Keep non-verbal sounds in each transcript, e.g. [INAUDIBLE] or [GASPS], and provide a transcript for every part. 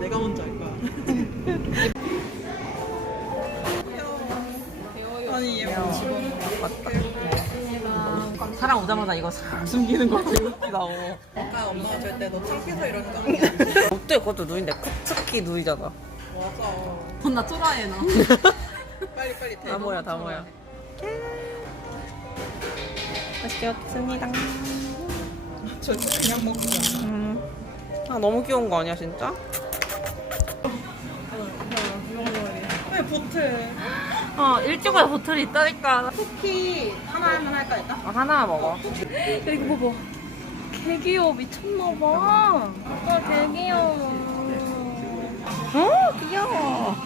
내가 먼저 할 거야. 아니 얘 사람 오자마자 이거 싹 숨기는 거 되게 웃기다. 어. 아까 엄마가 줄때너 창피해서 이러는 거 아니야? [LAUGHS] 어때? 그것도 누이인데 특히 누이잖아. 맞아. 나 초라해 [LAUGHS] 나. 빨리 빨리 대. 다 모여, 다 모여. 맛있게 먹겠습니다. 저 그냥 먹자. 음. 아, 너무 귀여운 거 아니야, 진짜? 왜 보틀? 어, 일찍에 보틀이 있다니까. 쿠키 하나만 할까 일단? 아, 하나 먹어. 야 이거 봐봐. 개 귀여워 미쳤나봐. 와개 귀여워. 어, 귀여워.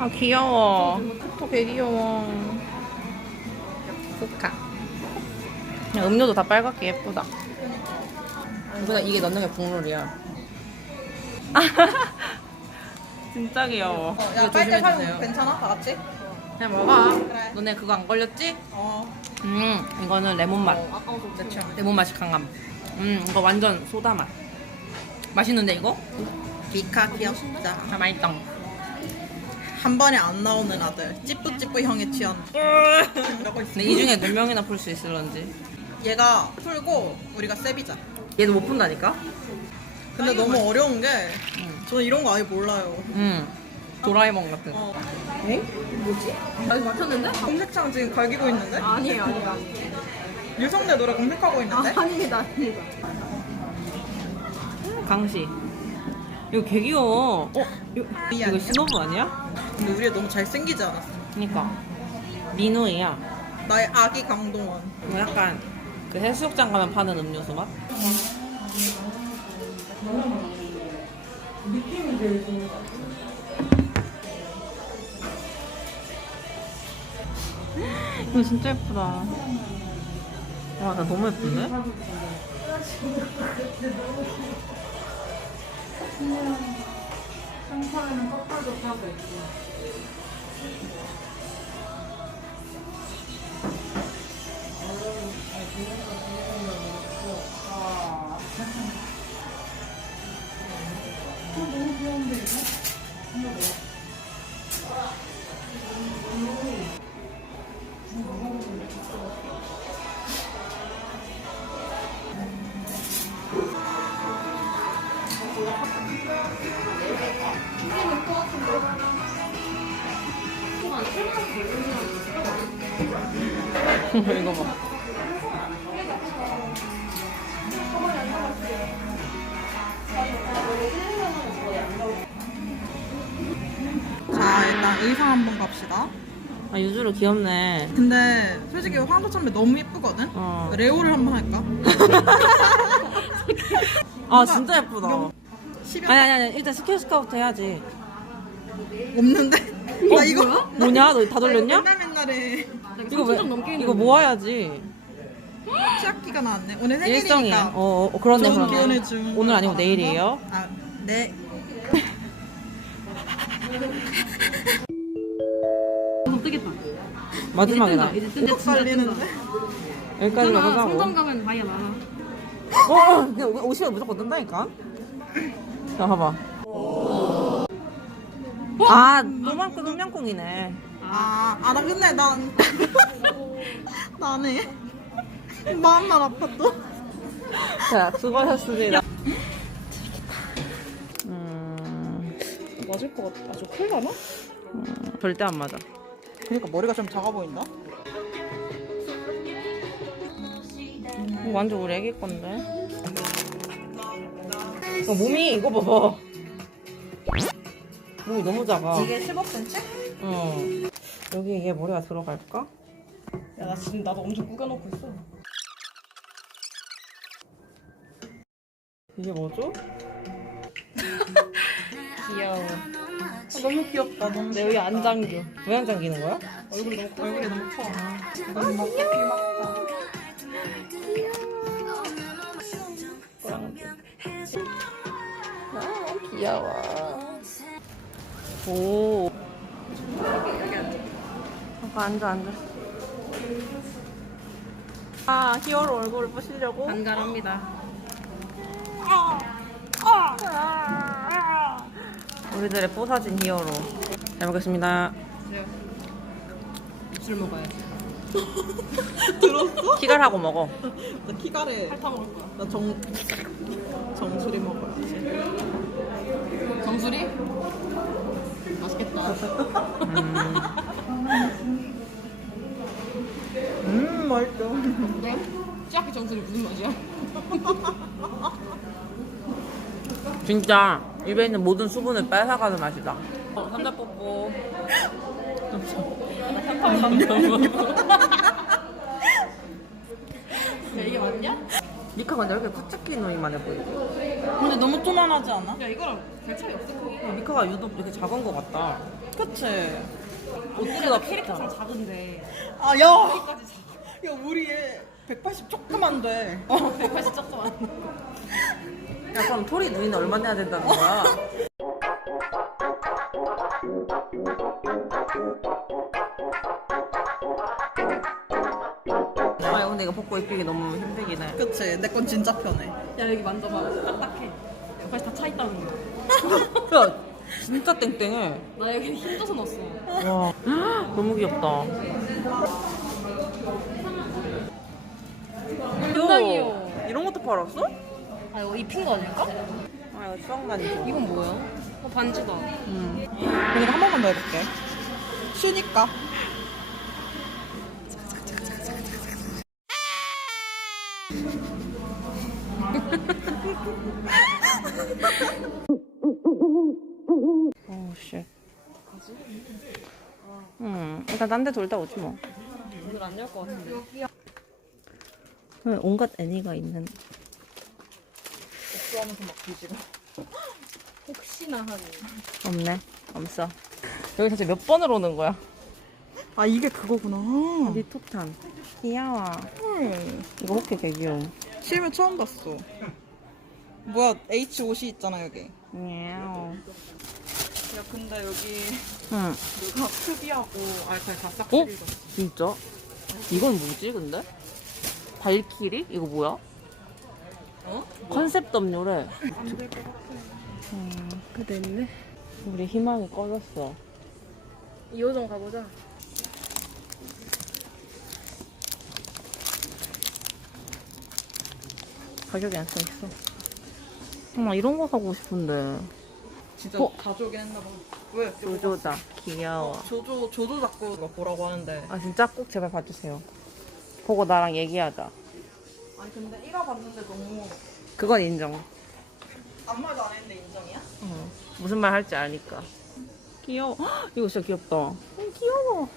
아 귀여워. 또개 귀여워. 조카. 야, 음료도 다 빨갛게 예쁘다. 그냥 이게 넣는 게 국룰이야. [LAUGHS] 진짜 귀여워. 어, 이거 야 빨대 조심해주세요. 사용 괜찮아? 다 같이? 그냥 먹어. 그래. 너네 그거 안 걸렸지? 어. 음, 이거는 레몬 맛. 대충. 레몬 맛이 강함. 음, 이거 완전 소다 맛. 맛있는데 이거? 미카 귀엽다. 아, 맛있다. 한 번에 안 나오는 아들. 찌뿌찌뿌 형에 취한. 이러고 있어. 근데 이 중에 몇 명이나 풀 수 있을런지. 얘가 풀고 우리가 세비자. 얘도 못 푼다니까? 근데 너무 어려운 게 응. 저는 이런 거 아예 몰라요. 음. 도라에몽 같은. 어. 나 이거 맞췄는데? 검색창 지금 갈기고 있는데? 아니에요 아니다. 유성대 노래 검색하고 있는데? 아닙니다 아닙니다. 강시. 이거 개 귀여워. 어? 이거, 이거 신호부 아니야? 근데 우리가 너무 잘생기지 않았어? 그니까. 민호이야. 나의 아기 강동원. 이거 약간 그 해수욕장 가면 파는 음료수 맛? 이거 진짜 예쁘다. 와, 나 너무 예쁜데? 상판에는 꺾어서 파도 있고. [LAUGHS] 이거 봐. 자, 일단 의상 한번 갑시다. 아, 유주로 귀엽네. 근데 솔직히 황소천배 너무 예쁘거든? 어. 레오를 한번 할까? [LAUGHS] 아, 진짜 예쁘다. 이거 10연 아니, 아니, 아니. 일단 스킬 스카우트 해야지. 없는데? 나 이거 뭐냐? 너 다 돌렸냐? 맨날에 이거 왜? 이거 모아야지. 치아키가 나왔네. 오늘 일성이야. 생일이니까. 어, 어, 그렇네, 좋은 그렇네. 기운을 주는 오늘 거 아니고 받는 내일이에요. 거? 아, 네. [LAUGHS] 못 뜨겠다. 마지막이다. 이제 뜬다. 이제 또 진짜 빨리는데? 뜬다. 여기까지만 있잖아, 하자고. 상점 가면 많이 많아. 어, 어, 그냥 오시면 무조건 뜬다니까. 자, 봐봐. 아, 또만큼 음량콩이네. 아, 아, 나 근데 난. [LAUGHS] 나네. 마음만 아파 또. 자, 수고하셨습니다. 음, 맞을 것 같아. 아, 저 큰일 나나? 음, 절대 안 맞아. 그러니까 머리가 좀 작아 보인다? 이거 완전 우리 애기 건데. 어, 몸이 이거 봐봐. 몸이 너무 작아. 이게 15cm? 어. 여기 얘 머리가 들어갈까? 야, 나 지금 나도 엄청 구겨놓고 있어. 이게 뭐죠? [LAUGHS] 귀여워. 아, 너무 귀엽다. 너무 내 여기 안 잠겨. 왜 안 잠기는 거야? 얼굴이 너무 커. 얼굴이 너무 커. 너무 피 막자. 꼬랑지. 귀여워. 오. 잠깐 앉아 앉아. 아 히어로 얼굴을 보시려고? 간간합니다. 우리들의 뽀사진 히어로. 잘 먹겠습니다. 술 먹어야지. [LAUGHS] 들었어? 키갈하고 먹어. 나 키가래 다 먹을 거야. 나 정... 정수리 먹어야지 정수리? 맛있겠다. 음 맛있다 네? 찌약기 정수리 무슨 맛이야? [LAUGHS] 진짜 입에 있는 모든 수분을 뺏어가는 맛이다. 어, 삼자 뽀뽀. 야 이게 맞냐? 니카 근데 왜 이렇게 쿠츠키 노이만 해 보이지? 근데 너무 조만하지 않아? 야 이거랑 별 차이 없을 거 어, 니카가 유독 이렇게 작은 것 같다. 그치? 옷들이가 캐릭터상 작은데 아 야 야 우리 얘180 조금 안돼 180 조금 안야 그럼 토리 누이는 얼마 내야 된다는 거야? 아 근데 이거 벗고 입기 너무 힘들긴 해. 그치 내 건 진짜 편해 야 여기 만져봐 딱딱해 180다차 있다는 거. [LAUGHS] 야 진짜 땡땡해. 나 여기 힘줘서 넣었어. 와 [GASPS] 너무 귀엽다. 존나 귀여워. 이런 것도 팔았어? 아 이거 입힌 거 아닐까? 아 이거 추억만이죠. 이건 뭐야? 어 반지다. 음. 그러니까 한 번만 더 해볼게 쉬니까 [LAUGHS] 오 쉣. 음 일단 딴 데 돌다 오지 뭐. 오늘 안 나올 것 같은데. 응, 온갖 애니가 있는. 복수하면서 막 뒤지고 [LAUGHS] 혹시나 하니. 없네. 없어. 여기 대체 몇 번을 오는 거야? 아 이게 그거구나 리토탄. 귀여워. 헐 이거 호케 개 귀여워. 실물 처음 봤어 뭐야 H 옷이 있잖아 여기 야오. 야 근데 여기 응. 누가 흡이하고 알칼 다싹 어? 진짜? 이건 뭐지 근데? 발키리? 이거 뭐야? 어? 컨셉 담요래. 안될것 같아 음, 그대 있네. 우리 희망이 꺼졌어. 2호점 가보자. 가격이 안 써있어. 엄마 이런 거 사고 싶은데. 진짜 어? 가족이 했나 봐 왜? 조조다. 귀여워. 조조 조조 자꾸 보라고 하는데 아 진짜 꼭 제발 봐주세요. 보고 나랑 얘기하자. 아니 근데 1화 봤는데 너무 그건 인정. 아무 말도 안 했는데 인정이야? 어. 무슨 말 할지 아니까. 귀여워. 헉, 이거 진짜 귀엽다. 어, 귀여워.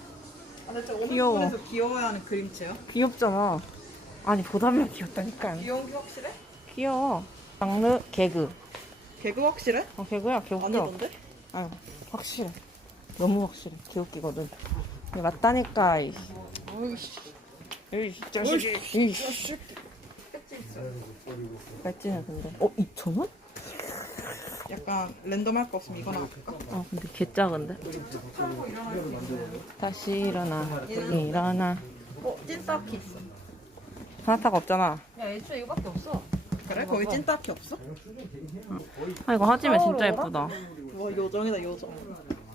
아 진짜 오늘 귀여워. 부분에서 귀여워야 하는 그림체야? 귀엽잖아. 아니 보다면 귀엽다니까. 귀여운 게 확실해? 귀여워. 장르 개그. 개그 확실해? 어 개그야 개웃겨. 아니던데? 아유 확실해. 너무 확실해. 개웃기거든. 근데 맞다니까. 이씨. 어이씨 에이 자식이. 이씨. 맞지는 근데. 어 2천 원? 약간 랜덤 할 거 없으면 이거 나올까? 아 근데 개 작은데. 다시 일어나. 일어나. 어? 찐따키 있어 하나타가 없잖아. 야 애초에 이거밖에 없어. 그래? 거기 찐따키 없어? 아 이거 하지면 진짜 예쁘다. 와 요정이다 요정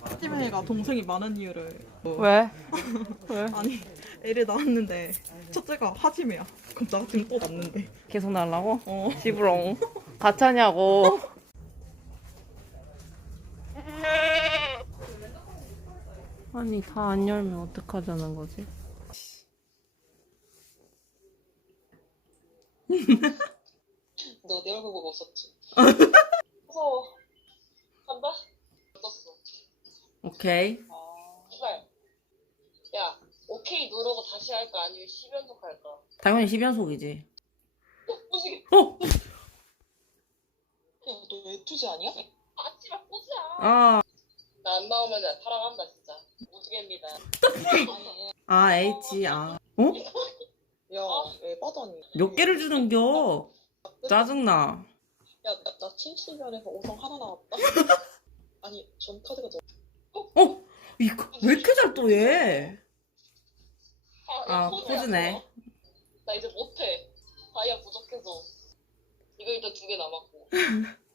하지메가 동생이 많은 이유를 뭐. 왜? [LAUGHS] 왜? 아니 애를 낳았는데 첫째가 하지메야 그럼 나 같으면 또 낳는데 계속 날라고? 어 지브롱. 가차냐고. 아니 다 안 열면 어떡하자는 거지? 너 내 얼굴 보고 웃었지? [LAUGHS] 무서워. 간다? 어떻어? 오케이. 아. 야, 오케이 누르고 다시 할까? 아니면 10연속 할까? 당연히 10연속이지. 어. 어! 야, 너 애투지 아니야? 아, 씨발, 꾸지야. 아, 나 안 나오면 나 사랑한다, 진짜. 무지개입니다. 아 H 아. 어? 야, 왜 빠다니? 몇 개를 주는겨? 짜증나. 야, 나, 나 70연에서 5성 하나 나왔다. [LAUGHS] 아니, 전 카드가 너무. 어? 이거 왜 이렇게 잘 또 얘? 아, 아, 포즈네. 그거. 나 이제 못해. 다이아 부족해서. 이거 일단 두 개 남았고. [LAUGHS]